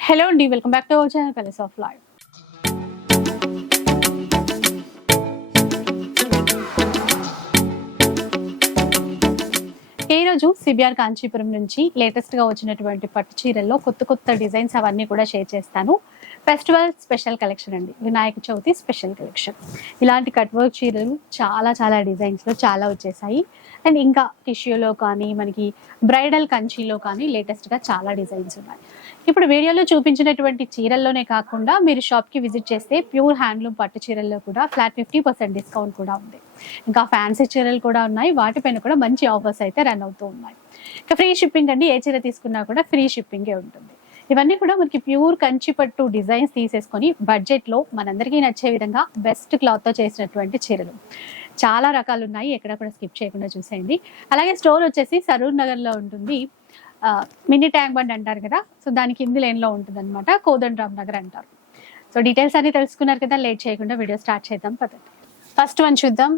Hello అండి welcome back to our channel palace of life ఈ రోజు సిబిఆర్ కాంచీపురం నుంచి లేటెస్ట్గా వచ్చినటువంటి పట్టు చీరల్లో కొత్త కొత్త డిజైన్స్ అవన్నీ కూడా షేర్ చేస్తాను. ఫెస్టివల్ స్పెషల్ కలెక్షన్ అండి. Vinayaka Chavithi special collection. ఇలాంటి కట్ వర్క్ చీరలు చాలా చాలా డిజైన్స్లో చాలా వచ్చేసాయి. అండ్ ఇంకా టిష్యూలో కానీ మనకి బ్రైడల్ కంచీలో కానీ లేటెస్ట్గా చాలా డిజైన్స్ ఉన్నాయి. ఇప్పుడు వీడియోలో చూపించినటువంటి చీరల్లోనే కాకుండా మీరు షాప్కి విజిట్ చేస్తే ప్యూర్ హ్యాండ్లూమ్ పట్టు చీరల్లో కూడా ఫ్లాట్ ఫిఫ్టీ పర్సెంట్ డిస్కౌంట్ కూడా ఉంది. ఇంకా ఫ్యాన్సీ చీరలు కూడా ఉన్నాయి. వాటిపైన కూడా మంచి ఆఫర్స్ అయితే రన్ అవుతూ ఉన్నాయి. ఇంకా ఫ్రీ షిప్పింగ్ అండి. ఏ చీర తీసుకున్నా కూడా ఫ్రీ షిప్పింగే ఉంటుంది. ఇవన్నీ కూడా మనకి ప్యూర్ కంచి పట్టు డిజైన్స్ తీసేసుకొని బడ్జెట్లో మనందరికీ నచ్చే విధంగా బెస్ట్ క్లాత్తో చేసినటువంటి చీరలు. చాలా రకాలు ఉన్నాయి ఎక్కడ కూడా స్కిప్ చేయకుండా చూసేయండి. అలాగే స్టోర్ వచ్చేసి సరూర్ నగర్లో ఉంటుంది. మినీ ట్యాంక్ బండ్ అంటారు కదా సో దాని కింది లైన్లో ఉంటుంది అనమాట కోదండ్రామ్ నగర్ అంటారు. సో డీటెయిల్స్ అన్ని తెలుసుకున్నారు కదా లేట్ చేయకుండా వీడియో స్టార్ట్ చేద్దాం పదండి. ఫస్ట్ వన్ చూద్దాం.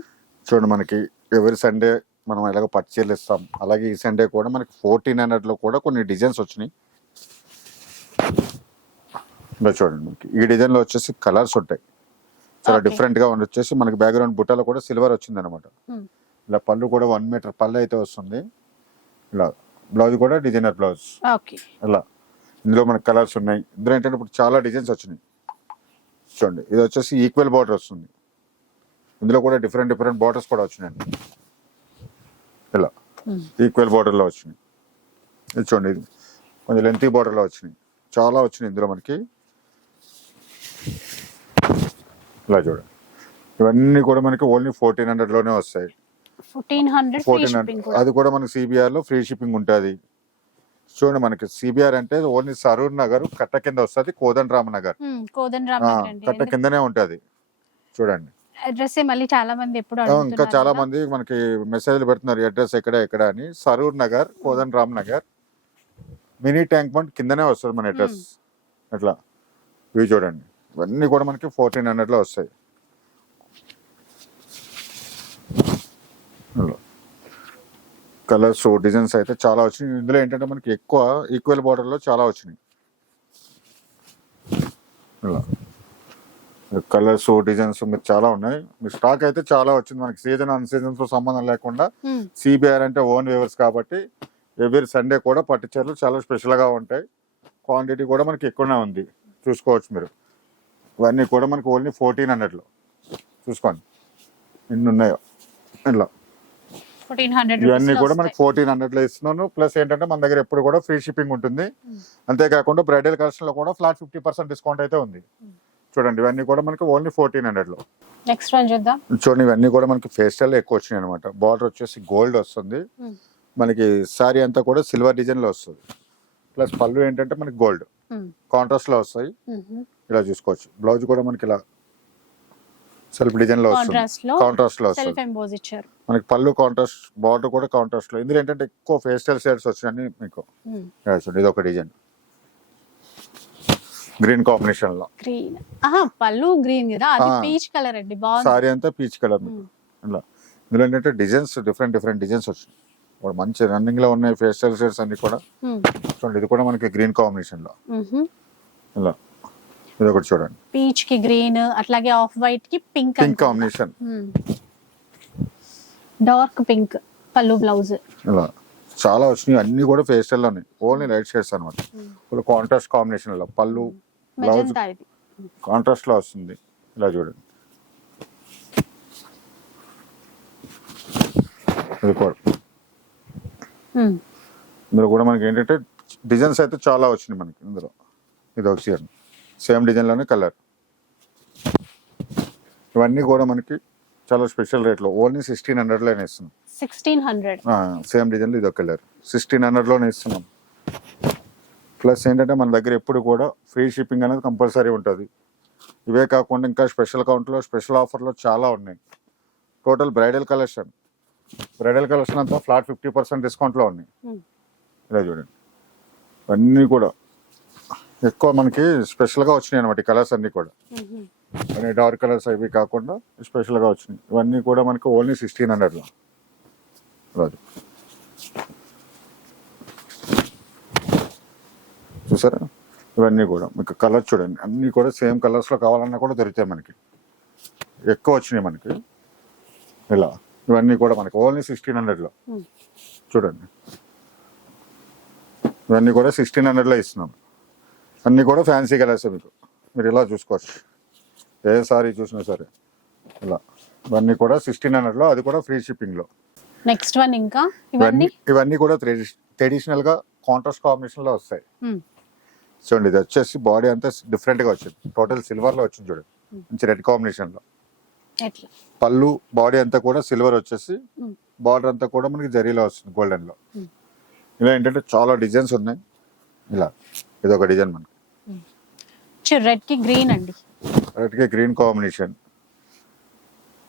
చూడండి మనకి ఎవరి సండే మనం ఎలాగో పర్చేలు ఇస్తాం. అలాగే ఈ సండే కూడా మనకి ఫోర్టీన్ హండ్రెడ్లో కూడా కొన్ని డిజైన్స్ వచ్చినాయి. ఇలా చూడండి మనకి ఈ డిజైన్లో వచ్చేసి కలర్స్ ఉంటాయి. చాలా Okay. డిఫరెంట్గా ఉండి వచ్చేసి మనకి బ్యాక్గ్రౌండ్ బుట్టలో కూడా సిల్వర్ వచ్చింది అనమాట Hmm. ఇలా పళ్ళు కూడా వన్ మీటర్ పళ్ళు అయితే వస్తుంది. ఇలా బ్లౌజ్ కూడా డిజైనర్ బ్లౌజ్ ఇలా ఇందులో మనకి కలర్స్ ఉన్నాయి. ఇందులో ఏంటంటే ఇప్పుడు చాలా డిజైన్స్ వచ్చినాయి. చూడండి ఇది వచ్చేసి ఈక్వల్ బార్డర్ వస్తుంది. ఇందులో కూడా డిఫరెంట్ డిఫరెంట్ బార్డర్స్ కూడా వచ్చినాయండి ఇలా ఈక్వల్ బార్డర్లో వచ్చినాయి. ఇది చూడండి ఇది కొంచెం లెంతీ బార్డర్లో వచ్చినాయి. చాలా వచ్చినాయి ఇందులో మనకి. ఇలా చూడండి. ఇవన్నీ కూడా మనకి ఓన్లీ ఫోర్టీన్ హండ్రెడ్లోనే వస్తాయి. ఫోర్టీన్ హండ్రెడ్ అది కూడా మనకి సిబిఆర్లో ఫ్రీ షిప్పింగ్ ఉంటుంది. చూడండి మనకి సిబిఆర్ అంటే ఓన్లీ సరూర్ నగర్ కట్ట కింద వస్తుంది కోదండ రామ నగర్. కట్ట కిందనే ఉంటది. చూడండి. అడ్రస్ మళ్ళీ చాలా మంది ఎప్పుడు ఇంకా చాలా. మంది మనకి మెసేజ్లు పెడుతున్నారు అడ్రస్ ఎక్కడ ఎక్కడ అని. Saroor Nagar Kodanda Ram Nagar. Mini tank bund కిందనే వస్తుంది మన అడ్రస్. అట్లా. ఇవి చూడండి. ఇవన్నీ కూడా మనకి ఫోర్టీన్ హండ్రెడ్లో వస్తాయి. కలర్స్ డిజైన్స్ అయితే చాలా వచ్చినాయి. ఇందులో ఏంటంటే మనకి ఎక్కువ ఈక్వల్ బార్డర్లో చాలా వచ్చినాయి. ఇలా కలర్స్ డిజైన్స్ మీరు చాలా ఉన్నాయి. మీ స్టాక్ అయితే చాలా వచ్చింది మనకి. సీజన్ అన్ సీజన్తో సంబంధం లేకుండా. సిబిఆర్ అంటే ఓన్ వేవర్స్ కాబట్టి ఎవ్రీ సండే కూడా పట్టుచీరలు చాలా స్పెషల్గా ఉంటాయి. క్వాంటిటీ కూడా మనకి ఎక్కువనే ఉంది. చూసుకోవచ్చు మీరు. ఇవన్నీ కూడా మనకి ఓన్లీ ఫోర్టీన్ హండ్రెడ్లో చూసుకోండి. ఎన్ని ఉన్నాయో. హండ్రెడ్ ఇవన్నీ కూడా మనకి ఫోర్టీన్ హండ్రెడ్లో ఇస్తున్నాను. ప్లస్ ఏంటంటే మన దగ్గర ఎప్పుడు కూడా ఫ్రీ షిప్పింగ్ ఉంటుంది. అంతేకాకుండా బ్రైడల్ కలెక్షన్లో కూడా ఫ్లాట్ ఫిఫ్టీ పర్సెంట్ డిస్కౌంట్ అయితే ఉంది. చూడండి ఇవన్నీ కూడా మనకి ఓన్లీ ఫోర్టీన్ హండ్రెడ్లో నెక్స్ట్ చూద్దాం. చూడండి ఇవన్నీ కూడా మనకి ఫేస్టల్ ఎక్కువ వచ్చినాయి అనమాట బార్డర్ వచ్చేసి గోల్డ్ వస్తుంది. Hmm. మనకి సారీ అంతా కూడా సిల్వర్ డిజైన్లో వస్తుంది. ప్లస్ పళ్ళు ఏంటంటే మనకి గోల్డ్. Hmm. కాంట్రాస్ట్లో వస్తాయి. ఇలా చూసుకోవచ్చు. బ్లౌజ్ కూడా మనకి ఇలా సెల్ఫ్ డిజైన్లో వస్తుంది. కాంట్రాస్ట్లో వస్తుంది మనకి పళ్ళు కాంట్రాస్ట్ బార్డర్ కూడా కాంట్రాస్ట్లో ఇందులో ఏంటంటే ఎక్కువ ఫేస్టల్ షేడ్స్ వచ్చినాయి మీకు ఇది ఒక డిజైన్. గ్రీన్ కాంబినేషన్లో గ్రీన్ పళ్ళు గ్రీన్ కదా? అది. పీచ్ కలర్ అండి. బాగుంది. సారీ అంతా పీచ్ కలర్ ఇలా ఇందులో ఏంటంటే డిజైన్స్ డిఫరెంట్ డిఫరెంట్ డిజైన్స్ వచ్చినాయి. ఇప్పుడు మంచి రన్నింగ్లో ఉన్నాయి ఫేస్టల్ షేడ్స్ అన్ని కూడా. చూడండి ఇది కూడా మనకి గ్రీన్ కాంబినేషన్లో. ఇలా. ఇది ఒకటి చూడండి. పీచ్కి గ్రీన్ అట్లాగే off వైట్కి pink pink combination. Dark pink పళ్ళు బ్లౌజ్. ఇలా. చాలా వచ్చినాయి అన్ని కూడా ఫేస్టల్లోనే ఓన్లీ లైట్ షేడ్స్ అనమాట కాంట్రాస్ట్ కాంబినేషన్లో పళ్ళు బ్లౌజ్. కాంట్రాస్ట్లో వస్తుంది. ఇలా చూడండి. ఇది కూడా. ఇందులో కూడా మనకి ఏంటంటే డిజైన్స్ అయితే చాలా వచ్చినాయి మనకి ఇందులో. ఇది ఒక చీర సేమ్ డిజైన్లోనే కలర్. ఇవన్నీ కూడా మనకి చాలా స్పెషల్ రేట్లో. ఓన్లీ సిక్స్టీన్ హండ్రెడ్లోనే ఇస్తున్నాం సిక్స్టీన్ హండ్రెడ్. సేమ్ డిజైన్లో ఇది ఒక కలర్. సిక్స్టీన్ హండ్రెడ్లోనే ఇస్తున్నాం ప్లస్ ఏంటంటే మన దగ్గర ఎప్పుడు కూడా ఫ్రీ షిప్పింగ్ అనేది కంపల్సరీ ఉంటుంది. ఇవే కాకుండా ఇంకా స్పెషల్ కౌంట్లో స్పెషల్ ఆఫర్లో చాలా ఉన్నాయి. Total bridal collection. Bridal collection అంతా ఫ్లాట్ ఫిఫ్టీ పర్సెంట్ డిస్కౌంట్లో ఉన్నాయి. ఇలా చూడండి. అన్నీ కూడా ఎక్కువ మనకి స్పెషల్గా వచ్చినాయి అనమాట ఈ కలర్స్ అన్నీ కూడా. అనే డార్క్ కలర్స్ అవి కాకుండా స్పెషల్గా వచ్చినాయి. ఇవన్నీ కూడా మనకి ఓన్లీ సిక్స్టీన్ హండ్రెడ్లో రాజు. చూసారా? ఇవన్నీ కూడా. మీకు కలర్ చూడండి. అన్నీ కూడా సేమ్ కలర్స్లో కావాలన్నా కూడా దొరుకుతాయి మనకి. ఎక్కువ వచ్చినాయి మనకి. ఇలా. ఇవన్నీ కూడా మనకి ఓన్లీ సిక్స్టీన్ హండ్రెడ్లో. Hmm. చూడండి. ఇవన్నీ కూడా సిక్స్టీన్ హండ్రెడ్లో ఇస్తున్నాం. అన్నీ కూడా ఫ్యాన్సీ కలర్స్ మీకు. మీరు ఇలా చూసుకోవచ్చు. ఏ సారీ చూసినా సరే. ఇలా. ఇవన్నీ కూడా సిక్స్టీన్ హండ్రెడ్లో అది కూడా ఫ్రీ షిప్పింగ్లో. నెక్స్ట్ వన్ ఇంకా? ఇవన్నీ? ఇవన్నీ? కూడా ట్రెడిషనల్గా కాంట్రాస్ట్ కాంబినేషన్లో వస్తాయి. Hmm. చూడండి ఇది వచ్చేసి బాడీ అంతా డిఫరెంట్గా వచ్చింది. టోటల్ సిల్వర్లో వచ్చింది చూడండి. మంచి రెడ్ కాంబినేషన్లో. ఎట్లా పళ్ళు బాడీ అంతా కూడా సిల్వర్ వచ్చేసి. బార్డర్ అంతా కూడా మనకి జరీలో వస్తుంది గోల్డెన్లో. ఇలా ఏంటంటే చాలా డిజైన్స్ ఉన్నాయి. ఇలా ఇది ఒక డిజైన్ మనకి. రెడ్కి గ్రీన్ అండి. రెడ్కి గ్రీన్ కాంబినేషన్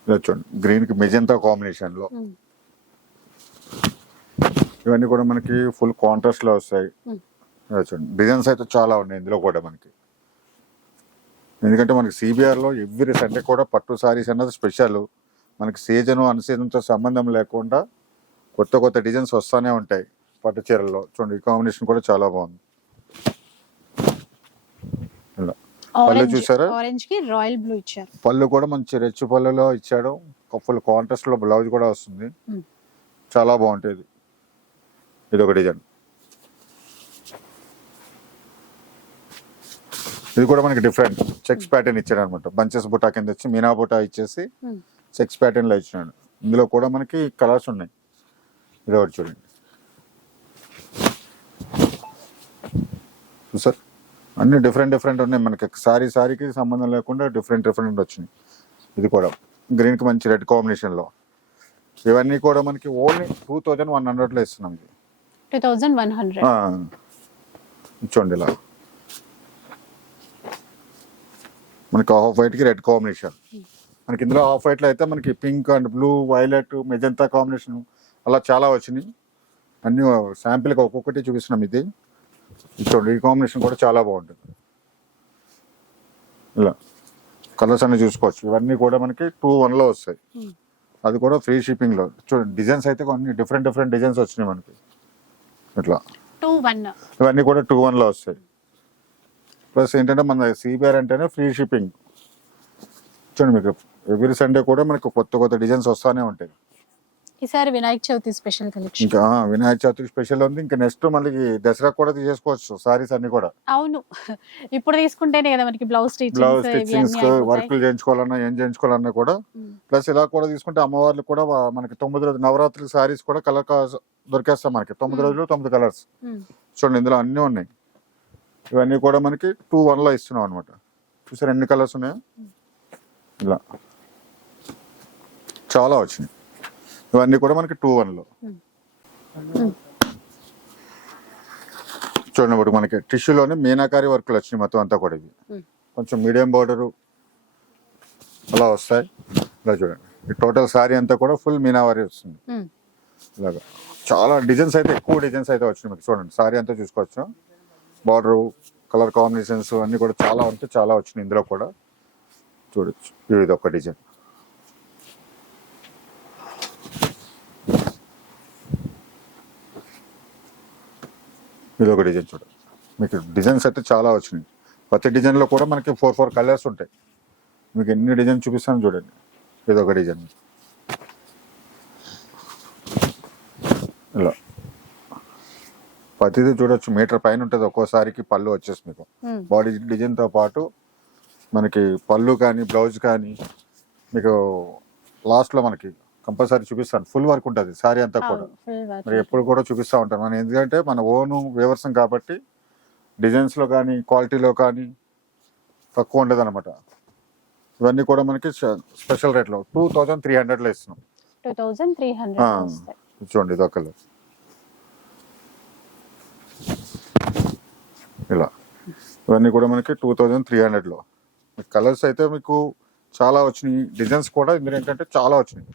ఇలా చూడండి గ్రీన్కి మెజెంతా కాంబినేషన్లో. ఇవన్నీ కూడా మనకి ఫుల్ కాంట్రాస్ట్లో వస్తాయి. చూడండి డిజైన్స్ అయితే చాలా ఉన్నాయి ఇందులో కూడా మనకి. ఎందుకంటే మనకి సిబిఆర్లో ఎవ్రీ సండే కూడా పట్టు సారీస్ అన్నది స్పెషల్. మనకి సీజన్ అన్సీజన్తో సంబంధం లేకుండా కొత్త కొత్త డిజైన్స్ వస్తూనే ఉంటాయి పట్టు చీరల్లో. చూడండి ఈ కాంబినేషన్ కూడా చాలా బాగుంది. ఇలా ఆరెంజ్ చూసారా? ఆరెంజ్కి రాయల్ బ్లూ ఇచ్చారు. పళ్ళు కూడా మంచి రెచ్చు పళ్ళులో ఇచ్చాడు. ఫుల్ కాంట్రాస్ట్లో బ్లౌజ్ కూడా వస్తుంది. చాలా బాగుంటుంది ఇది. ఒక డిజైన్. ఇది కూడా మనకి డిఫరెంట్ చెక్స్ ప్యాటర్న్ ఇచ్చాడు అనమాట బంచెస్ బుటా కింద వచ్చి మీనా బుటా ఇచ్చేసి Hmm. చెక్స్ ప్యాటర్న్లో ఇచ్చినాడు. ఇందులో కూడా మనకి కలర్స్ ఉన్నాయి. ఇది ఒకటి చూడండి. చూసారు అన్ని డిఫరెంట్ డిఫరెంట్ ఉన్నాయి. మనకి సారీ సారీకి సంబంధం లేకుండా డిఫరెంట్ డిఫరెంట్ వచ్చినాయి. ఇది కూడా. గ్రీన్కి మంచి రెడ్ కాంబినేషన్లో. ఇవన్నీ కూడా మనకి ఓన్లీ టూ థౌజండ్ వన్ హండ్రెడ్లో ఇస్తున్నాం. ఇది టూ థౌజండ్ వన్ హండ్రెడ్ ఆ, చూడండి ఇలా. మనకి ఆఫ్ వైట్కి రెడ్ కాంబినేషన్ మనకి ఇందులో ఆఫ్ వైట్లో అయితే మనకి pink and blue violet magenta combination అలా చాలా వచ్చినాయి. అన్ని శాంపిల్కి ఒక్కొక్కటి చూపిస్తున్నాం ఇది. చూడండి ఈ కాంబినేషన్ కూడా చాలా బాగుంటుంది. ఇలా కలర్స్ అన్ని చూసుకోవచ్చు. ఇవన్నీ కూడా మనకి టూ వన్లో వస్తాయి. Hmm. అది కూడా ఫ్రీ షిప్పింగ్లో. చూడండి డిజైన్స్ అయితే కొన్ని డిఫరెంట్ డిఫరెంట్ డిజైన్స్ వచ్చినాయి మనకి. ఇట్లా. ఇవన్నీ కూడా టూ వన్లో వస్తాయి. ప్లస్ ఏంటంటే మన సిబిఆర్ అంటేనే ఫ్రీ షిప్పింగ్ చూడండి మీకు ఎవ్రీ సండే కూడా మనకు కొత్త కొత్త డిజైన్స్ వస్తానే ఉంటాయి. ఈసారి వినాయక చవితి స్పెషల్ కలెక్షన్ ఇంకా వినాయక చవితి స్పెషల్ ఉంది. ఇంకా నెక్స్ట్ మళ్ళీ దసరా కూడా తీసేసుకోవచ్చు సారీస్ అన్ని కూడా. అవును. ఇప్పుడు తీసుకుంటేనే కదా మనకి బ్లౌజ్ బ్లౌజ్ స్టిచ్చింగ్స్ వర్క్లు చేయించుకోవాలన్నా ఏం చేయించుకోవాలన్నా కూడా. ప్లస్ ఇలా కూడా తీసుకుంటే అమ్మవార్లు కూడా మనకి తొమ్మిది రోజులు నవరాత్రి సారీస్ కూడా కలర్ దొరికేస్తాయి మనకి. తొమ్మిది Hmm. రోజులు తొమ్మిది కలర్స్ చూడండి ఇందులో అన్నీ ఉన్నాయి. ఇవన్నీ కూడా మనకి టూ వన్లో ఇస్తున్నాం అనమాట చూసారు ఎన్ని కలర్స్ ఉన్నాయో? ఇలా. చాలా వచ్చినాయి. ఇవన్నీ కూడా మనకి టూ వన్లో. చూడండి ఇప్పుడు మనకి టిష్యూలోనే మీనాకారి వర్క్లు వచ్చినాయి మొత్తం అంతా కూడా ఇవి. కొంచెం మీడియం బార్డరు అలా వస్తాయి. ఇలా చూడండి. ఈ టోటల్ సారీ అంతా కూడా ఫుల్ మీనావారి వస్తుంది. ఇలాగా. చాలా డిజైన్స్ అయితే ఎక్కువ డిజైన్స్ అయితే వచ్చినాయి. మీకు చూడండి సారీ అంతా చూసుకోవచ్చు? బార్డర్ కలర్ కాంబినేషన్స్ అన్ని కూడా చాలా అంటే చాలా వచ్చినాయి ఇందులో కూడా. చూడొచ్చు. ఇది ఒక డిజైన్. ఇది ఒక డిజైన్ చూడండి మీకు డిజైన్స్ అయితే చాలా వచ్చినాయి. ప్రతి డిజైన్లో కూడా మనకి ఫోర్ ఫోర్ కలర్స్ ఉంటాయి. మీకు ఎన్ని డిజైన్ చూపిస్తాను చూడండి. ఇది ఒక డిజైన్. ప్రతిదీ చూడొచ్చు. మీటర్ పైన ఉంటుంది. ఒక్కోసారికి పళ్ళు వచ్చేసి మీకు బాడీ డిజైన్తో పాటు మనకి పళ్ళు కానీ బ్లౌజ్ కానీ మీకు లాస్ట్లో మనకి కంపల్సరీ చూపిస్తాను. ఫుల్ వర్క్ ఉంటుంది. సారీ అంతా కూడా. మరి ఎప్పుడు కూడా చూపిస్తూ ఉంటాను. మనం ఎందుకంటే మన ఓన్ వ్యవసాయం కాబట్టి డిజైన్స్లో కానీ క్వాలిటీలో కానీ తక్కువ ఉండదు అనమాట ఇవన్నీ కూడా మనకి స్పెషల్ రేట్లో. టూ థౌజండ్ త్రీ హండ్రెడ్లో ఇస్తున్నాం. చూడండి ఇది ఒకళ్ళు ఇలా. ఇవన్నీ కూడా మనకి టూ థౌజండ్ త్రీ హండ్రెడ్లో కలర్స్ అయితే మీకు చాలా వచ్చినాయి. డిజైన్స్ కూడా ఇందులో ఏంటంటే చాలా వచ్చినాయి.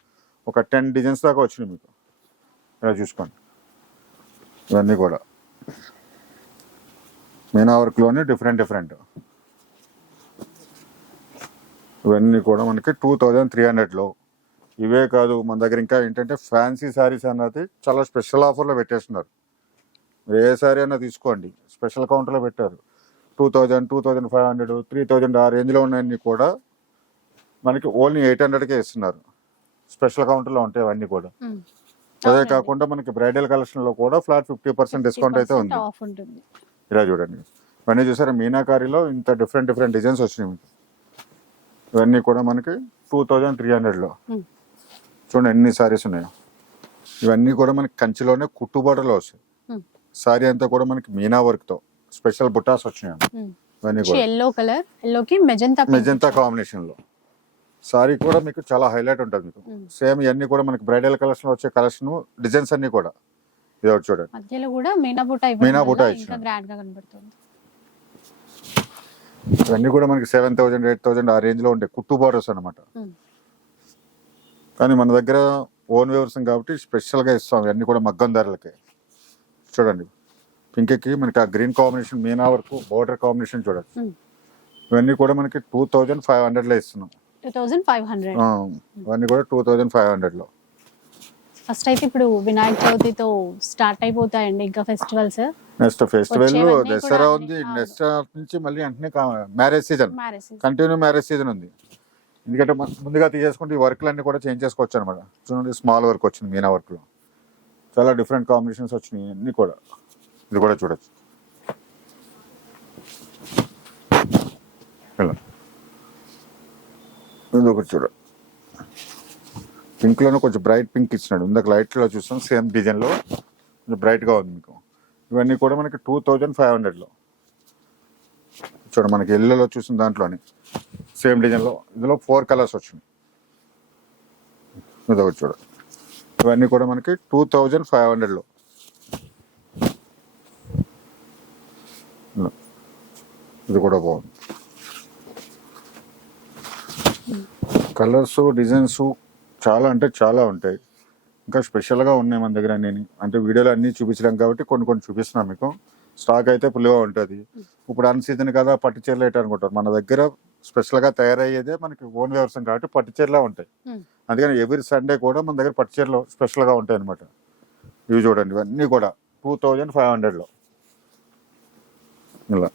ఒక టెన్ డిజైన్స్ దాకా వచ్చినాయి మీకు. ఇలా చూసుకోండి. ఇవన్నీ కూడా. మీనా వర్క్లోనే డిఫరెంట్ డిఫరెంట్ ఇవన్నీ కూడా మనకి టూ థౌజండ్ త్రీ హండ్రెడ్లో ఇవే కాదు మన దగ్గర ఇంకా ఏంటంటే ఫ్యాన్సీ శారీస్ అన్నది చాలా స్పెషల్ ఆఫర్లో పెట్టేస్తున్నారు. మీరు ఏ శారీ అన్నా తీసుకోండి. స్పెషల్ కౌంటర్లో పెట్టారు. Two thousand two thousand five hundred three thousand ఆ రేంజ్లో ఉన్నాయన్నీ కూడా మనకి ఓన్లీ ఎయిట్ హండ్రెడ్కే ఇస్తున్నారు. స్పెషల్ కౌంటర్లో ఉంటాయి అవన్నీ కూడా. అదే. కాకుండా మనకి బ్రైడల్ కలెక్షన్లో కూడా ఫ్లాట్ ఫిఫ్టీ పర్సెంట్ డిస్కౌంట్ అయితే 50% ఉంది ఇలా చూడండి. ఇవన్నీ చూసారా? మీనాకారిలో ఇంత డిఫరెంట్ డిఫరెంట్ డిజైన్స్ వచ్చినాయి. మీకు ఇవన్నీ కూడా మనకి టూ థౌజండ్ త్రీ హండ్రెడ్లో. చూడండి ఎన్ని సారీస్ ఉన్నాయో. ఇవన్నీ కూడా మనకి కంచిలోనే కుట్టుబాటులో వస్తాయి. సారీ అంతా కూడా మనకి మీనా వర్క్తో స్పెషల్ బుటాస్ వచ్చినాయి ఉమ్. ఇవన్నీ కూడా. ఎల్లో కలర్ ఎల్లోకి మెజంతా మెజంతా కాంబినేషన్లో. సారీ కూడా మీకు చాలా హైలైట్ ఉంటుంది మీకు. సేమ్ ఇవన్నీ కూడా మనకి బ్రైడల్ కలెక్షన్ వచ్చే కలెక్షన్ డిజైన్స్ అన్ని కూడా. ఇది చూడండి. మధ్యలో కూడా మీనా బుట్ట మీనా ఇంకా ఇచ్చారు. గ్రాండ్గా కనబడుతుంది. ఇవన్నీ కూడా మనకి సెవెన్ థౌసండ్ ఎయిట్ థౌసండ్ ఆ రేంజ్లో ఉంటాయి కుట్టు బార్డర్స్ అనమాట. కానీ మన దగ్గర ఓన్ వ్యవసాయం కాబట్టి స్పెషల్గా ఇస్తాం. ఇవన్నీ కూడా మగ్గం ధరలకి. చూడండి. పింక్కి మనకి ఆ గ్రీన్ కాంబినేషన్ మీనా వరకు బోర్డర్ కాంబినేషన్ చూడండి. ఉమ్. ఇవన్నీ కూడా మనకి టూ థౌజండ్ ఫైవ్ హండ్రెడ్లో ఇస్తున్నాం. టూ థౌజండ్ ఫైవ్ హండ్రెడ్ ఇవన్నీ కూడా టూ థౌజండ్ ఫైవ్ హండ్రెడ్లో. ఫస్ట్ అయితే ఇప్పుడు వినాయక చవితితో స్టార్ట్ అయిపోతాయండి ఇంకా ఫెస్టివల్స్ నెక్స్ట్ ఫెస్టివల్ దసరా ఉంది నెక్స్ట్ నుంచి మళ్ళీ వెంటనే marriage season continue marriage season ఉంది. ఎందుకంటే ముందుగా తీసేసుకుంటే ఈ వర్క్లు అన్ని కూడా చేంజ్ చేసుకోవచ్చు అనమాట చూడండి స్మాల్ వర్క్ వచ్చింది మీనా వర్క్లో. చాలా డిఫరెంట్ కాంబినేషన్స్ వచ్చినాయి. అన్ని కూడా. ఇది కూడా చూడొచ్చు. ఇలా ఇది ఒకటి చూడ. పింక్లోనే కొంచెం బ్రైట్ పింక్ ఇచ్చినాడు. ఇందాక లైట్లో చూస్తాం సేమ్ డిజైన్లో. కొంచెం బ్రైట్గా ఉంది మీకు. ఇవన్నీ కూడా మనకి టూ థౌజండ్ ఫైవ్ హండ్రెడ్లో. చూడండి మనకి ఎల్లోలో చూసిన దాంట్లోనే. సేమ్ డిజైన్లో. ఇందులో ఫోర్ కలర్స్ వచ్చినాయి. ఇది ఒకటి చూడ. ఇవన్నీ కూడా మనకి టూ థౌజండ్ ఫైవ్ హండ్రెడ్లో. ఇది కూడా బాగుంది. కలర్స్ డిజైన్స్ చాలా అంటే చాలా ఉంటాయి. ఇంకా స్పెషల్గా ఉన్నాయి మన దగ్గర నేను అంటే వీడియోలో అన్నీ చూపించడం కాబట్టి కొన్ని కొన్ని చూపిస్తున్నాం మీకు. స్టాక్ అయితే ఫుల్గా ఉంటుంది. ఇప్పుడు అన్ సీజన్ కదా పట్టు చీరలు అనుకుంటారు మన దగ్గర స్పెషల్గా తయారయ్యేదే మనకి ఓన్ వ్యవసాయం కాబట్టి పట్టు చీరలా ఉంటాయి. అందుకని ఎవ్రీ సండే కూడా మన దగ్గర పట్టు చీరలు స్పెషల్గా ఉంటాయి అనమాట ఇవి చూడండి ఇవన్నీ కూడా టూ థౌజండ్ ఫైవ్ హండ్రెడ్లో ఇలా.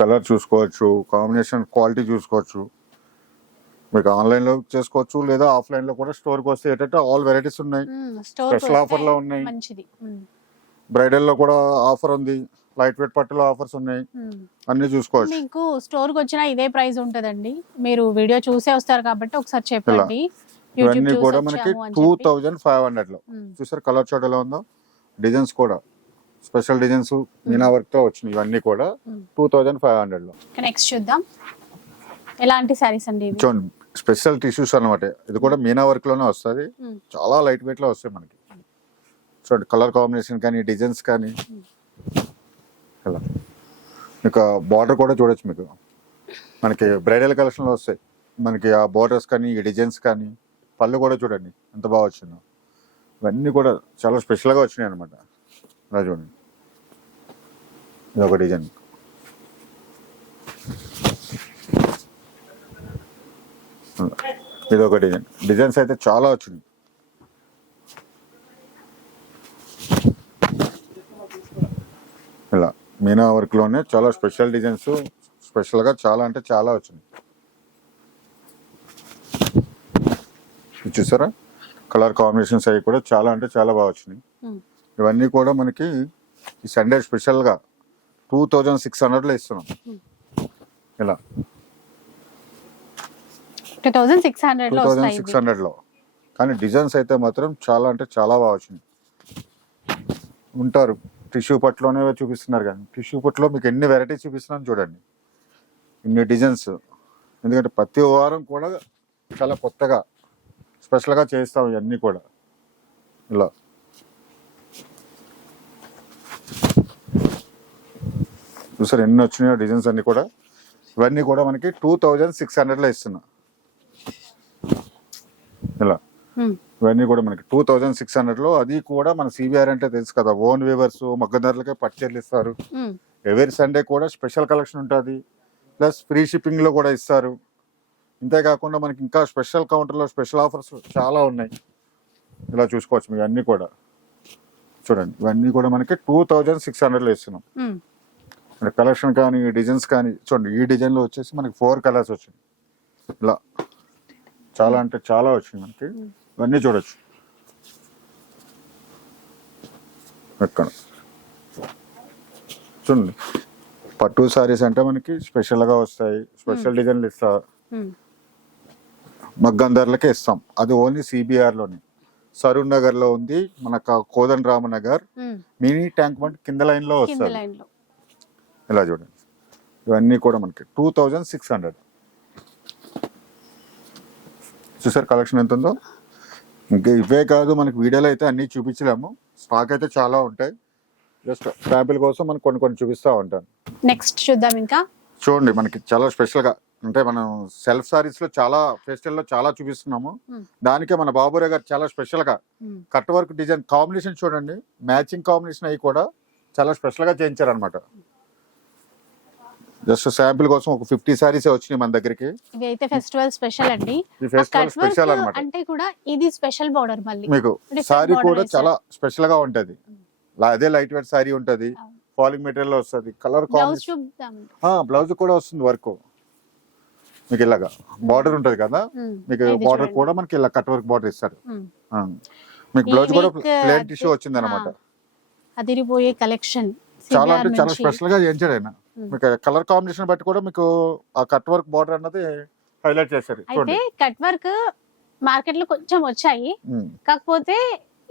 కలర్ చూసుకోవచ్చు కాంబినేషన్ క్వాలిటీ చూసుకోవచ్చు. మీకు ఆన్లైన్లో చేసుకోవచ్చు లేదా ఆఫ్లైన్లో కూడా స్టోర్కి వస్తే ఏంటంటే ఆల్ వెరైటీస్ ఉన్నాయి. స్టోర్ Special offer లో ఉన్నాయి. బ్రైడల్లో కూడా ఆఫర్ ఉంది. లైట్ వెయిట్ పట్టులో ఆఫర్స్ ఉన్నాయి. అన్ని చూసుకోవచ్చు. మీకు స్టోర్కి వచ్చినా ఇదే ప్రైస్ ఉంటదండి. మీరు వీడియో చూసే వస్తారు కాబట్టి ఒకసారి చెప్పండి. ఇవన్నీ కూడా మనకి టూ. థౌజండ్ ఫైవ్ హండ్రెడ్లో. చూసారు కలర్ చార్ట్ ఎలా ఉందో? డిజైన్స్ కూడా. స్పెషల్ డిజైన్స్ మీనా వర్క్తో వచ్చినాయి. ఇవన్నీ కూడా. టూ థౌజండ్ ఫైవ్ హండ్రెడ్లో నెక్స్ట్ చూద్దాం. ఎలాంటి సారీస్ అండి చూడండి స్పెషల్ టిష్యూస్ అన్నమాట. ఇది కూడా మీనా వర్క్లోనే వస్తుంది. చాలా లైట్ వెయిట్లో వస్తాయి మనకి. చూడండి కలర్ కాంబినేషన్ కానీ డిజైన్స్ కానీ. ఇలా మీకు బార్డర్ కూడా చూడొచ్చు మీకు. మనకి బ్రైడల్ కలెక్షన్లో వస్తాయి. మనకి ఆ బార్డర్స్ కానీ ఈ డిజైన్స్ కానీ పళ్ళు కూడా చూడండి. ఎంత బాగా వచ్చిందో. ఇవన్నీ కూడా చాలా స్పెషల్గా వచ్చినాయి అనమాట ఇలా చూడండి. ఇది ఒక డిజైన్ ఇది ఒక డిజైన్ డిజైన్స్ అయితే చాలా వచ్చినాయి ఇలా మీనా వర్క్లోనే చాలా స్పెషల్ డిజైన్స్ స్పెషల్గా చాలా అంటే చాలా వచ్చినాయి. చూసారా? కలర్ కాంబినేషన్స్ అవి కూడా చాలా అంటే చాలా బాగా వచ్చినాయి. ఇవన్నీ కూడా మనకి ఈ సండే స్పెషల్గా టూ థౌజండ్ సిక్స్ హండ్రెడ్లో ఇస్తున్నాం ఇలా. Two thousand six hundred two లో థౌజండ్ వస్తాయి సిక్స్ ఇవి. హండ్రెడ్లో కానీ డిజైన్స్ అయితే మాత్రం చాలా అంటే చాలా బాగా వచ్చినాయి. ఉంటారు. టిష్యూ పట్టులోనే చూపిస్తున్నారు కానీ టిష్యూ పట్టులో మీకు ఎన్ని వెరైటీస్ చూపిస్తున్నాను చూడండి. ఇన్ని డిజైన్స్. ఎందుకంటే ప్రతి వారం కూడా చాలా కొత్తగా స్పెషల్గా చేస్తాం ఇవన్నీ కూడా. ఇలా. చూసారు ఎన్ని వచ్చినాయో డిజైన్స్ అన్నీ కూడా. ఇవన్నీ కూడా మనకి టూ థౌజండ్ సిక్స్ హండ్రెడ్లో ఇస్తున్నా. ఇలా. ఇవన్నీ కూడా మనకి టూ థౌజండ్ సిక్స్ హండ్రెడ్లో అది కూడా మన సిబిఆర్ అంటే తెలుసు కదా ఓన్ వీవర్స్ మగ్గదారులకే పర్చేర్లు ఇస్తారు. ఎవరి సండే కూడా స్పెషల్ కలెక్షన్ ఉంటుంది. ప్లస్ ఫ్రీ షిప్పింగ్లో కూడా ఇస్తారు. ఇంతేకాకుండా మనకి ఇంకా స్పెషల్ కౌంటర్లో స్పెషల్ ఆఫర్స్ చాలా ఉన్నాయి. ఇలా చూసుకోవచ్చు మీకు అన్నీ కూడా. చూడండి ఇవన్నీ కూడా మనకి టూ థౌజండ్ సిక్స్ హండ్రెడ్లో ఇస్తున్నాం. కలెక్షన్ కానీ డిజైన్స్ కానీ చూడండి ఈ డిజైన్లో వచ్చేసి మనకి ఫోర్ కలర్స్ వచ్చింది ఇలా చాలా అంటే చాలా వచ్చింది మనకి. ఇవన్నీ చూడొచ్చు. ఎక్కడ? చూడండి. పట్టు సారీస్ అంటే మనకి స్పెషల్గా వస్తాయి. స్పెషల్ డిజైన్లు ఇస్తా. ఉమ్. మగ్గం ధరలకే ఇస్తాం. అది ఓన్లీ సిబిఆర్లోనే సరూర్ నగర్లో ఉంది. మన Kodan Rama Nagar. Mini tank bund కింద లైన్లో వస్తుంది ఇలా చూడండి. ఇవన్నీ కూడా మనకి టూ థౌజండ్ సిక్స్ హండ్రెడ్. చూసారు కలెక్షన్ ఎంత ఉందో ఇంకా ఇవే కాదు మనకి వీడియోలో అయితే అన్ని చూపించలేము. స్టాక్ అయితే చాలా ఉంటాయి. జస్ట్ శాంపిల్ కోసం మనకు కొన్ని కొన్ని చూపిస్తూ ఉంటాను. నెక్స్ట్ చూద్దాం ఇంకా. చూడండి మనకి చాలా స్పెషల్గా అంటే మనం సెల్ఫ్ సారీస్లో చాలా ఫెస్టివల్లో చాలా చూపిస్తున్నాము. Hmm. దానికే మన బాబురావు గారు చాలా స్పెషల్గా. కట్ వర్క్ డిజైన్ కాంబినేషన్ చూడండి. మ్యాచింగ్ కాంబినేషన్ అవి కూడా చాలా స్పెషల్గా చేయించారు అనమాట జస్ట్ శాంపిల్ కోసం ఒక ఫిఫ్టీ సారీస్ వచ్చినాయి మన దగ్గరికి ఇవి అయితే ఫెస్టివల్ స్పెషల్ అండి ఫెస్టివల్ స్పెషల్ అన్నమాట అంటే కూడా ఇది స్పెషల్ బోర్డర్ మళ్ళీ మీకు సారీ కూడా. చాలా స్పెషల్గా ఉంటది అదే లైట్ వెయిట్ సారీ ఉంటది. ఫాలింగ్ మెటీరియల్ వస్తుంది కలర్ బ్లౌజ్ కూడా వస్తుంది వర్క్ మీకు ఇలాగా బార్డర్ ఉంటది కదా. మీకు బార్డర్. కూడా మనకి ఇలా కట్ వర్క్ బార్డర్ ఇస్తారు. మీకు బ్లౌజ్ కూడా ప్లేన్ టిష్యూ వచ్చింది అనమాట. అదిరిపోయే కలెక్షన్ చాలా అంటే చాలా స్పెషల్గా చేయించాడు ఆయన ఉమ్. మీకు కలర్ కాంబినేషన్ బట్టి కూడా మీకు ఆ కట్ వర్క్ బార్డర్ అన్నది హైలైట్ చేశారు. అయితే కట్ వర్క్ మార్కెట్లో కొంచెం వచ్చాయి. ఉమ్. కాకపోతే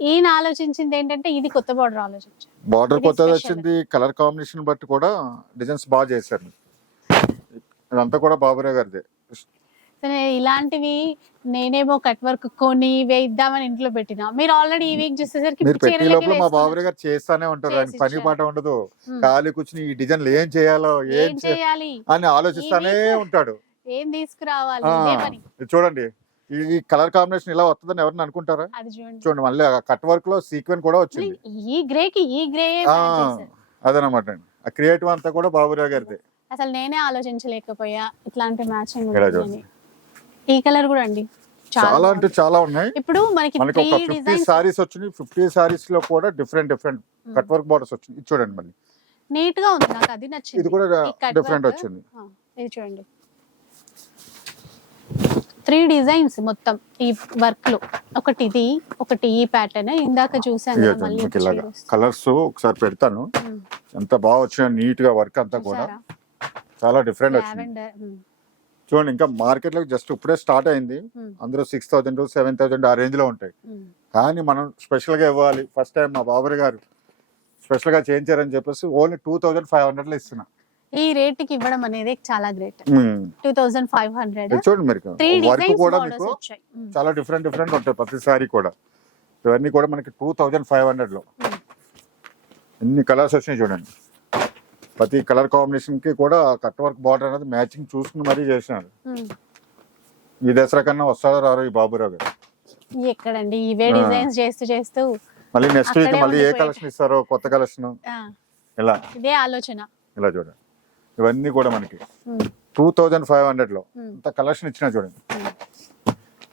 ఈయన ఆలోచించింది ఏంటంటే ఇది కొత్త బోర్డర్ ఆలోచించారు బార్డర్ కొత్తది. వచ్చింది కలర్ కాంబినేషన్ బట్టి కూడా డిజైన్స్ బాగా చేశారు. ఇదంతా కూడా బాబురావు గారిదే. సరే ఇలాంటివి నేనేమో కట్ వర్క్ కొని వేయిద్దామని ఇంట్లో పెట్టినా. మీరు ఆల్రెడీ ఈ వీక్ చూసేసరికి మీరు పెట్టే చీరలకి లోపల మా. బాబురావు గారు చేస్తానే ఉంటారు ఆయన పని. పాట ఉండదు. ఖాళీ కూర్చుని ఈ డిజైన్లు ఏం చేయాలో ఏం చేయాలి? అని ఆలోచిస్తానే ఉంటాడు. ఏం తీసుకురావాలి? చూడండి. ఈ- కలర్ కాంబినేషన్ ఇలా వస్తుందని ఎవరిని అనుకుంటారా? చూడండి. మళ్ళీ కట్ వర్క్లో సీక్వెన్ కూడా వచ్చింది. ఈ గ్రే కి ఈ గ్రే అదనమాట అండి. ఆ క్రియేటివ్ అంతా కూడా బాబురావు గారిది. అసలు నేనే ఆలోచించలేకపోయా ఇట్లాంటి మ్యాచింగ్ ఈ కలర్ కూడా అండి? చాలా అంటే చాలా ఉన్నాయి. ఇప్పుడు మనకి మనకి త్రీ ఒక ఫిఫ్టీ సారీస్ వచ్చినాయి. ఫిఫ్టీ సారీస్లో కూడా different different cut work borders వచ్చింది ఇది చూడండి మళ్ళీ. నీట్గా ఉంది. నాకు అది నచ్చింది. ఇది కూడా డిఫరెంట్. వచ్చింది. ఇది చూడండి. త్రీ డిజైన్స్ మొత్తం ఈ వర్క్లో ఒకటి ఇది ఒకటి ఈ ప్యాటర్న్ ఇందాక చూసాను. కలర్స్ ఒకసారి పెడతాను. ఉమ్, ఎంత బాగా వచ్చిన నీట్గా వర్క్ అంతా కూడా? చాలా డిఫరెంట్ వచ్చింది. ఉమ్, చూడండి ఇంకా మార్కెట్లో జస్ట్ ఇప్పుడే స్టార్ట్ అయింది. అందరూ సిక్స్ థౌసండ్ సెవెన్ థౌసండ్ ఆ రేంజ్లో ఉంటాయి. ఉమ్. కానీ మనం స్పెషల్గా ఇవ్వాలి. ఫస్ట్ టైం మా బాబురి గారు స్పెషల్గా చేయించారని చెప్పేసి ఓన్లీ టూ థౌసండ్ ఫైవ్ హండ్రెడ్లో ఇస్తున్నా. ఈ రేట్కి ఇవ్వడం అనేది చాలా great. Two thousand five hundred చూడండి మీరు. వర్క్ కూడా మీకు ఉమ్, చాలా డిఫరెంట్ డిఫరెంట్ ఉంటాయి ప్రతి సారీ కూడా. ఇవన్నీ కూడా మనకి టూ థౌజండ్ ఫైవ్ హండ్రెడ్లో. ఉమ్. ఎన్ని కలర్స్ వచ్చినాయి చూడండి. ప్రతి కలర్ కాంబినేషన్కి కూడా కట్ వర్క్ బార్డర్ అనేది మ్యాచింగ్ చూసుకుని మరీ చేసినారు ఉమ్. ఈ దసరా కన్నా వస్తారో రారో ఈ బాబురావు. గారు ఎక్కడండి? ఇవే. డిజైన్స్ చేస్తూ చేస్తూ మళ్ళీ నెక్స్ట్ వీక్ మళ్ళీ ఏ. కలెక్షన్ ఇస్తారో కొత్త కలెక్షన్ ఇలా. ఇదే ఆలోచన. ఇలా చూడండి. ఇవన్నీ కూడా మనకి. టూ థౌజండ్ ఫైవ్ హండ్రెడ్లో ఇంత కలెక్షన్ ఇచ్చినా చూడండి.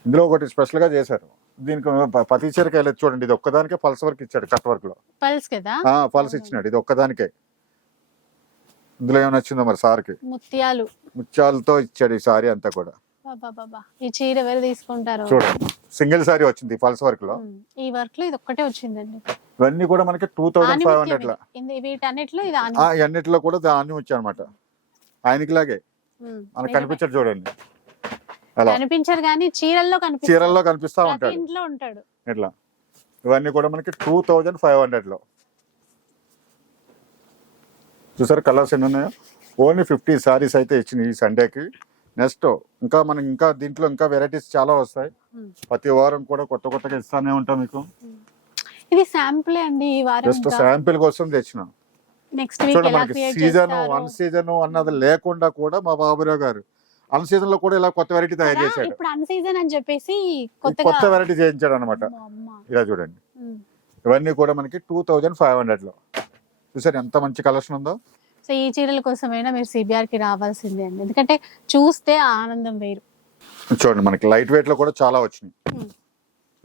ఇందులో ఒకటి స్పెషల్గా చేశారు. దీనికి ప్రతి చీరకి వెళ్ళదు చూడండి. ఇది ఒక్కదానికే పల్స్ వర్క్ ఇచ్చాడు కట్ వర్క్లో పల్స్ కదా? పల్స్ ఇచ్చినాడు. ఇది ఒక్కదానికే. ఇందులో ఏమైనా వచ్చిందో మరి సార్కి? ముత్యాలు. ముత్యాలతో ఇచ్చాడు ఈ సారీ అంతా కూడా. ఈ చీర ఎవరు తీసుకుంటారు? చూడండి. సింగిల్ సారీ వచ్చింది పల్స్ వర్క్లో ఉమ్, ఈ వర్క్లో ఇది ఒక్కటే వచ్చిందండి. ఇవన్నీ కూడా మనకి టూ థౌసండ్ ఫైవ్ హండ్రెడ్లో. ఇది. వీటన్నిటిలో ఇది ఆని ఆ, ఇవన్నిటిలో కూడా దాన్ని వచ్చానమాట ఆయనకి లాగే. ఉమ్, మనకు. కనిపించాడు చూడండి. అలా. కనిపించరు కానీ చీరల్లో కనిపిస్తారు చీరల్లో కనిపిస్తా ప్రతి ఉంటాడు. ఇంట్లో ఉంటాడు. ఇట్లా. ఇవన్నీ కూడా మనకి టూ థౌజండ్ ఫైవ్ హండ్రెడ్లో. చూసారు కలర్స్ ఎన్ని ఉన్నాయో? ఓన్లీ ఫిఫ్టీ సారీస్ అయితే ఇచ్చినాయి ఈ సండేకి. నెక్స్ట్ ఇంకా మనకి ఇంకా దీంట్లో ఇంకా వెరైటీస్ చాలా వస్తాయి. ప్రతి వారం కూడా కొత్త కొత్తగా ఇస్తానే ఉంటాం మీకు. ఇది శాంపులే అండి ఈ వారం జస్ట్ శాంపిల్ కోసం తెచ్చిన. నెక్స్ట్ వీక్ ఎలా క్రియేట్ సీజన్ వన్ సీజన్ అన్నది లేకుండా కూడా మా బాబురావు గారు అన్ సీజన్లో కూడా ఇలా కొత్త వెరైటీ తయారు చేశాడు. ఇప్పుడు అన్ సీజన్ అని చెప్పేసి కొత్త వెరైటీ చేయించాడు అనమాట. ఇలా చూడండి. ఇవన్నీ కూడా మనకి టూ థౌజండ్ ఫైవ్ హండ్రెడ్లో. చూసారు ఎంత మంచి కలెక్షన్ ఉందో? సో ఈ చీరల కోసమైనా మీరు సిబిఆర్కి రావాల్సిందే అండి. ఎందుకంటే చూస్తే ఆనందం వేరు. చూడండి మనకి లైట్ వెయిట్లో కూడా చాలా వచ్చినాయి.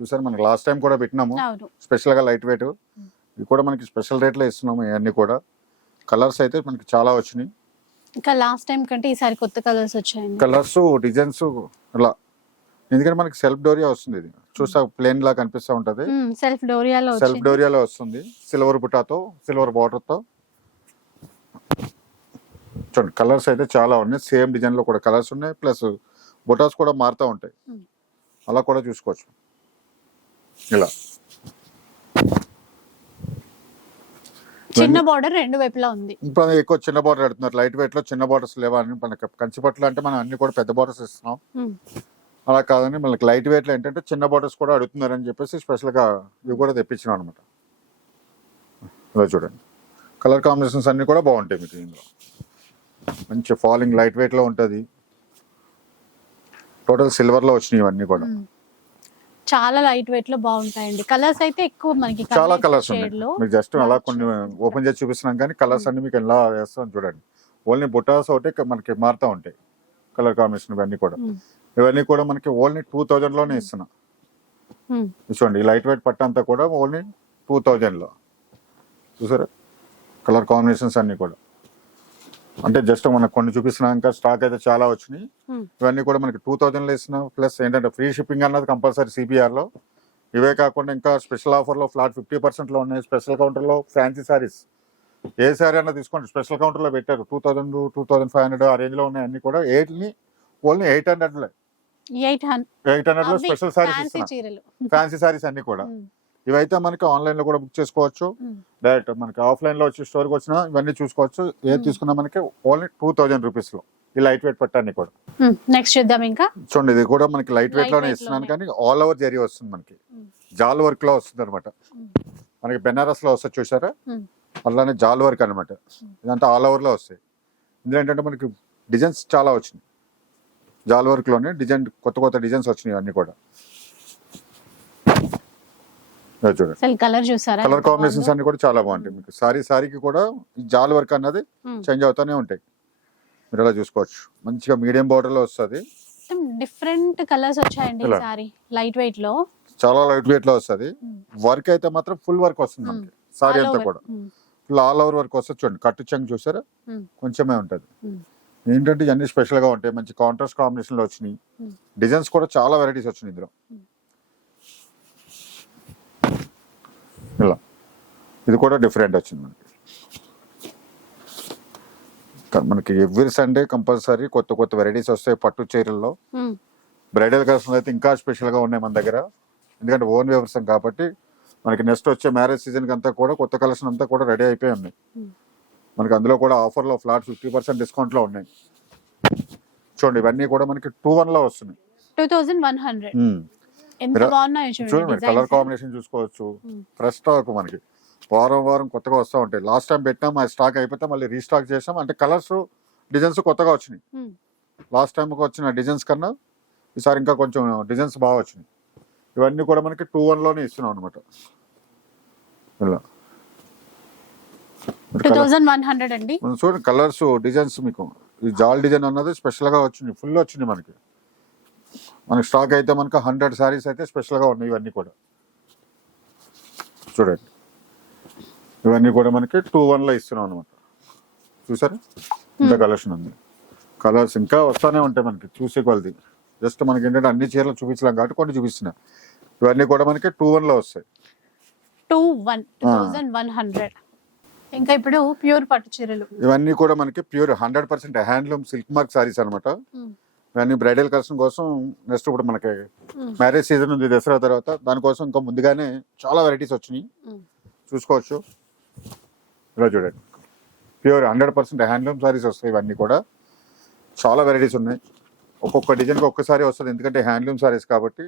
చూసారు మనకి లాస్ట్ టైం కూడా పెట్టినాము. స్పెషల్గా లైట్ వెయిట్ ఇవి కూడా మనకి స్పెషల్ రేట్లో ఇస్తున్నాము ఇవన్నీ కూడా. కలర్స్ అయితే మనకి చాలా వచ్చినాయి. ఇంకా లాస్ట్ టైం కంటే ఈసారి కొత్త కలర్స్ వచ్చాయండి. కలర్స్ డిజైన్స్ ఇలా ఎందుకంటే మనకి సెల్ఫ్ డోరియా వస్తుంది ఇది. చూసా ప్లేన్ లా కనిపిస్తూ ఉంటది. సెల్ఫ్ డోరియాలో సెల్ఫ్ డోరియాలో వస్తుంది. సిల్వర్ బుటాతో సిల్వర్ బార్డర్తో చూడండి కలర్స్ అయితే చాలా ఉన్నాయి. సేమ్ డిజైన్లో కూడా కలర్స్ ఉన్నాయి. ప్లస్ బుటాస్ కూడా మారుతూ ఉంటాయి. అలా కూడా చూసుకోవచ్చు. ఇలా. చిన్న బార్డర్ రెండు వైపులా ఉంది. ఇప్పుడు ఎక్కువ చిన్న బార్డర్ పెడుతున్నారు. లైట్ వెయిట్లో చిన్న బార్డర్స్ లేవా అని మనకి కంచి పట్లు అంటే మనం అన్ని కూడా పెద్ద బార్డర్స్ ఇస్తున్నాం. అలా కాదని మనకి లైట్ వెయిట్లో ఏంటంటే చిన్న బార్డర్స్ కూడా అడుగుతున్నారని చెప్పేసి స్పెషల్గా ఇవి కూడా తెప్పించినాం అనమాట ఇలా చూడండి. కలర్ కాంబినేషన్స్ అన్ని కూడా బాగుంటాయి మీకు ఇందులో. మంచి ఫాలింగ్ లైట్ వెయిట్లో ఉంటుంది. టోటల్ సిల్వర్లో వచ్చినాయి ఇవన్నీ కూడా. చాలా లైట్ వెయిట్లో బాగుంటాయండి. కలర్స్ అయితే ఎక్కువ మనకి చాలా కలర్స్ మీకు జస్ట్ అలా కొన్ని ఓపెన్ చేసి చూపిస్తున్నాం కానీ కలర్స్ అన్ని మీకు ఎలా వేస్తాం చూడండి. ఓన్లీ బుటాస్ ఒకటి మనకి మారుతూ ఉంటాయి. కలర్ కాంబినేషన్ ఇవన్నీ కూడా. ఇవన్నీ కూడా మనకి ఓన్లీ టూ థౌజండ్లోనే ఇస్తున్నా. ఉమ్. చూడండి ఈ లైట్ వెయిట్ పట్ట అంతా కూడా ఓన్లీ టూ థౌజండ్లో చూసారా? కలర్ కాంబినేషన్స్ అన్ని కూడా. అంటే జస్ట్ మనకు కొన్ని చూపిస్తున్నాం ఇంకా స్టాక్ అయితే చాలా వచ్చినాయి. ఉమ్. ఇవన్నీ కూడా మనకి టూ థౌజండ్లో ఇస్తున్నాం. ప్లస్ ఏంటంటే ఫ్రీ షిప్పింగ్ అన్నది కంపల్సరీ సిబిఆర్లో. ఇవే కాకుండా ఇంకా స్పెషల్ ఆఫర్లో ఫ్లాట్ ఫిఫ్టీ పర్సెంట్లో ఉన్నాయి. స్పెషల్ కౌంటర్లో ఫ్యాన్సీ సారీస్ ఏ సారీ అన్నా తీసుకోండి. స్పెషల్ కౌంటర్లో పెట్టారు. Two thousand two thousand five hundred ఆ రేంజ్లో ఉన్నాయి. అన్ని కూడా ఎయిట్ని ఓన్లీ ఎయిట్ హండ్రెడ్లో ఎయిట్ హండ్రెడ్లో స్పెషల్ సారీస్ ఫ్యాన్సీ సారీస్ అన్ని కూడా. ఇవైతే మనకి ఆన్లైన్లో కూడా బుక్ చేసుకోవచ్చు. డైరెక్ట్ మనకి ఆఫ్లైన్లో వచ్చి స్టోర్కి వచ్చినా ఇవన్నీ చూసుకోవచ్చు. ఏది తీసుకున్నా మనకి ఓన్లీ టూ థౌజండ్ రూపీస్లో. ఈ లైట్ వెయిట్ పట్టాన్ని కూడా. నెక్స్ట్ చూద్దాం ఇంకా. చూడండి ఇది కూడా మనకి లైట్ వెయిట్లోనే ఇస్తున్నాను. కానీ ఆల్ ఓవర్ జరీ వస్తుంది మనకి. జాల్ వర్క్లో వస్తుంది అనమాట. మనకి బెనారస్లో వస్తుంది చూసారా. అలానే జాల్ వర్క్ అనమాట ఇదంతా ఆల్ ఓవర్లో వస్తాయి. ఇందులో ఏంటంటే మనకి డిజైన్స్ చాలా వచ్చినాయి. జాల్ వర్క్లోనే డిజైన్ కొత్త కొత్త డిజైన్స్ వచ్చినాయి అన్ని కూడా చూడండి కలర్ చూసారా కలర్ ఎంత కాంబినేషన్స్? అన్ని కూడా చాలా బాగుంటాయి మీకు సారీ సారీకి కూడా జాల్ వర్క్ అన్నది. చేంజ్ అవుతానే ఉంటాయి మీరు అలా చూసుకోవచ్చు మంచిగా మీడియం బార్డర్లో వస్తుంది డిఫరెంట్ కలర్స్ వచ్చాయండి. ఈసారి లైట్ వెయిట్లో చాలా లైట్ వెయిట్లో వస్తుంది. వర్క్ అయితే మాత్రం ఫుల్ వర్క్ వస్తుంది మనకి సారీ అంతా. కూడా. ఫుల్ ఆల్ ఓవర్ వర్క్ వస్తుంది చూడండి కట్టు చెంగ్ చూసారా. కొంచెమే ఉంటది. ఏంటంటే ఇవన్నీ స్పెషల్గా ఉంటాయి మంచి కాంట్రాస్ట్ కాంబినేషన్లో వచ్చినాయి. డిజైన్స్ కూడా చాలా వెరైటీస్ వచ్చినాయి ఇందులో ఉమ్. ఇలా ఇది కూడా డిఫరెంట్ వచ్చింది మనకి మనకి ఎవ్రీ సండే కంపల్సరీ కొత్త కొత్త వెరైటీస్ వస్తాయి పట్టు చీరల్లో. బ్రైడల్ కలెక్షన్ అయితే ఇంకా స్పెషల్గా ఉన్నాయి మన దగ్గర ఎందుకంటే ఓన్ వ్యవసాయం కాబట్టి మనకి నెక్స్ట్ వచ్చే మ్యారేజ్ సీజన్ అంతా కూడా కొత్త కలెక్షన్ అంతా కూడా రెడీ అయిపోయి ఉన్నాయి Hmm. మనకి అందులో కూడా ఆఫర్లో ఫ్లాట్ ఫిఫ్టీ పర్సెంట్ డిస్కౌంట్లో ఉన్నాయి. చూడండి ఇవన్నీ కూడా మనకి టూ వన్లో వస్తున్నాయి. Two thousand one hundred. ఎంత మీరు- బాగున్నాయో చూడండి కలర్. కాంబినేషన్ చూసుకోవచ్చు. ఫ్రెష్ స్టాక్ మనకి. వారం వారం కొత్తగా వస్తూ ఉంటాయి. లాస్ట్ టైం పెట్టాం ఆ స్టాక్ అయిపోతే మళ్ళీ రీస్టాక్ చేసాం. అంటే కలర్స్ డిజైన్స్ కొత్తగా వచ్చినాయి. లాస్ట్ టైం వచ్చిన డిజైన్స్ కన్నా ఈసారి ఇంకా కొంచెం డిజైన్స్ బాగా వచ్చినాయి. ఇవన్నీ కూడా మనకి టూ వన్లోనే ఇస్తున్నాం అనమాట ఇలా. టూ థౌజండ్ వన్ హండ్రెడ్ అండి. మనం చూడండి కలర్స్ డిజైన్స్ మీకు. ఈ జాల్ డిజైన్ అన్నది స్పెషల్గా వచ్చింది ఫుల్ వచ్చింది మనకి. మనకి స్టాక్ అయితే మనకి హండ్రెడ్ సారీస్ అయితే స్పెషల్గా ఉన్నాయి ఇవన్నీ కూడా. చూడండి. ఇవన్నీ కూడా మనకి టూ వన్లో ఇస్తున్నాం అనమాట చూసారా? ఇంత కలెక్షన్ ఉంది. కలర్స్ ఇంకా వస్తానే ఉంటాయి మనకి చూసే కొలది. జస్ట్ మనకి ఏంటంటే అన్ని చీరలు చూపించలేం కాబట్టి కొన్ని చూపిస్తున్నా. ఇవన్నీ కూడా మనకి టూ వన్లో వస్తాయి. Two one two thousand one hundred ఇంకా ఇప్పుడు ప్యూర్ పట్టు చీరలు. ఇవన్నీ కూడా మనకి pure hundred percent handloom silk mark saris అనమాట. ఇవన్నీ బ్రైడల్ కలెక్షన్ కోసం నెక్స్ట్ ఇప్పుడు మనకి. మ్యారేజ్ సీజన్ ఉంది దసరా తర్వాత. దానికోసం ఇంకా ముందుగానే చాలా వెరైటీస్ వచ్చినాయి. చూసుకోవచ్చు. ఇలా చూడండి. Pure hundred percent handloom saris వస్తాయి ఇవన్నీ కూడా. చాలా వెరైటీస్ ఉన్నాయి. ఒక్కొక్క డిజైన్కి ఒక్కసారి వస్తుంది. ఎందుకంటే హ్యాండ్లూమ్ సారీస్ కాబట్టి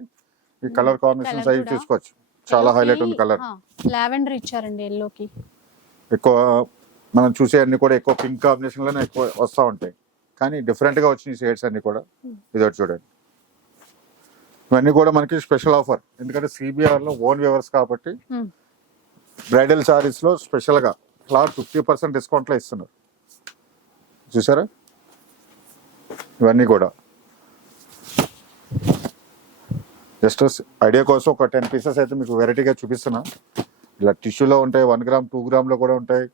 ఈ కలర్ కాంబినేషన్స్ అవి. చూసుకోవచ్చు. చాలా హైలైట్ ఉంది కలర్. లావెండర్ ఇచ్చారండి ఎల్లోకి. ఎక్కువ మనం చూసే అన్ని కూడా ఎక్కువ పింక్ కాంబినేషన్లోనే ఎక్కువ వస్తూ ఉంటాయి. కానీ డిఫరెంట్గా వచ్చినాయి షేడ్స్ అన్ని కూడా. ఇదొకటి చూడండి. ఇవన్నీ కూడా మనకి స్పెషల్ ఆఫర్ ఎందుకంటే సిబిఆర్లో ఓన్ వ్యూవర్స్ కాబట్టి బ్రైడల్ సారీస్లో స్పెషల్గా ఫ్లాట్ ఫిఫ్టీ పర్సెంట్ డిస్కౌంట్లో ఇస్తున్నారు. చూసారా? ఇవన్నీ కూడా. జస్ట్ ఐడియా కోసం ఒక టెన్ పీసెస్ అయితే మీకు వెరైటీగా చూపిస్తున్నా. ఇలా టిష్యూలో ఉంటాయి వన్ గ్రామ్ టూ గ్రామ్లో కూడా ఉంటాయి.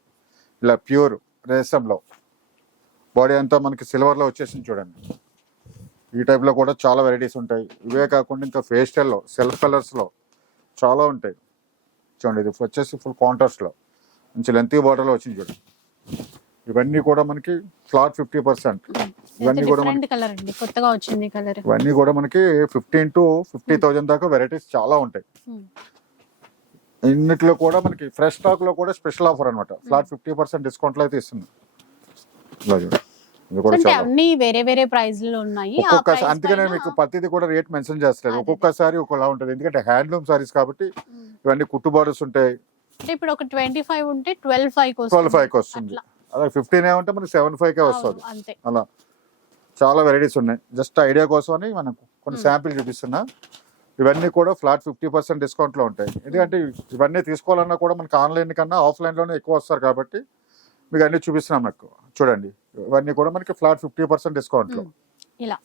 ఇలా ప్యూర్ రేసంలో. బాడీ అంతా మనకి సిల్వర్లో వచ్చేసింది చూడండి. ఈ టైప్లో కూడా చాలా వెరైటీస్ ఉంటాయి. ఇవే కాకుండా ఇంకా ఫేస్టల్లో సెల్ఫ్ కలర్స్లో చాలా ఉంటాయి. చూడండి ఇది వచ్చేసి ఫుల్ కాంట్రాస్ట్లో. మంచి లెంతీ బార్డర్లో వచ్చింది చూడండి. ఇవన్నీ కూడా మనకి ఫ్లాట్ ఫిఫ్టీ పర్సెంట్. ఇవన్నీ కూడా కొత్తగా వచ్చింది కలర్. ఇవన్నీ కూడా మనకి ఫిఫ్టీన్ టు ఫిఫ్టీ థౌజండ్ దాకా వెరైటీస్ చాలా ఉంటాయి. ఇన్నిట్లో కూడా మనకి ఫ్రెష్ స్టాక్లో కూడా స్పెషల్ ఆఫర్ అనమాట ఫ్లాట్ ఫిఫ్టీ పర్సెంట్ డిస్కౌంట్లో అయితే ఇస్తుంది. ఇలా చూడండి. ఇది కూడా అంటే చాలా అన్ని వేరే వేరే ప్రైస్లో ఉన్నాయి. ఆ ఒక్కొక్క price అందుకనే పైన- మీకు ప్రతిది కూడా రేట్ మెన్షన్ చేస్తారు. ఒక్కొక్కసారి ఒకలా ఉంటుంది. ఎందుకంటే హ్యాండ్లూమ్ సారీస్ కాబట్టి ఉమ్. ఇవన్నీ కుట్టుబార్డర్స్ ఉంటాయి. అంటే ఇప్పుడు ఒక ట్వంటీ ఫైవ్ ఉంటే ట్వెల్వ్ ఫైవ్ ట్వెల్వ్ ఫైవ్కి వస్తుంది. అదే ఫిఫ్టీన్ ఏమంటే మనకి సెవెన్ ఫైవ్ కే వస్తుంది. అంతే. అలా. చాలా వెరైటీస్ ఉన్నాయి. జస్ట్ ఐడియా కోసం అని మనకు కొన్ని. శాంపిల్ చూపిస్తున్నా. ఇవన్నీ కూడా ఫ్లాట్ ఫిఫ్టీ పర్సెంట్ డిస్కౌంట్లో ఉంటాయి. ఎందుకంటే ఇవన్నీ తీసుకోవాలన్నా కూడా మనకి ఆన్లైన్ కన్నా ఆఫ్లైన్లోనే ఎక్కువ వస్తారు కాబట్టి మీకు అన్ని చూపిస్తున్నాం నాకు. చూడండి. ఇవన్నీ కూడా మనకి ఫ్లాట్ ఫిఫ్టీ పర్సెంట్ డిస్కౌంట్లో. ఇలా.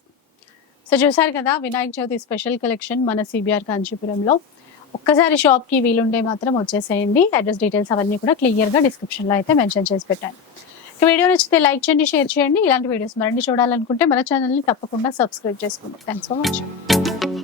సో చూసారు కదా వినాయక చవితి స్పెషల్ కలెక్షన్ మన సిబిఆర్ కాంచీపురంలో. ఒక్కసారి షాప్కి వీలుంటే మాత్రం వచ్చేసేయండి. అడ్రస్ డీటెయిల్స్ అవన్నీ కూడా క్లియర్గా డిస్క్రిప్షన్లో అయితే మెన్షన్ చేసి పెట్టాను. ఇక వీడియో నచ్చితే లైక్ చేయండి షేర్ చేయండి. ఇలాంటి వీడియోస్ మరిన్ని చూడాలనుకుంటే మన ఛానల్ని తప్పకుండా సబ్స్క్రైబ్ చేసుకోండి. Thanks for watching.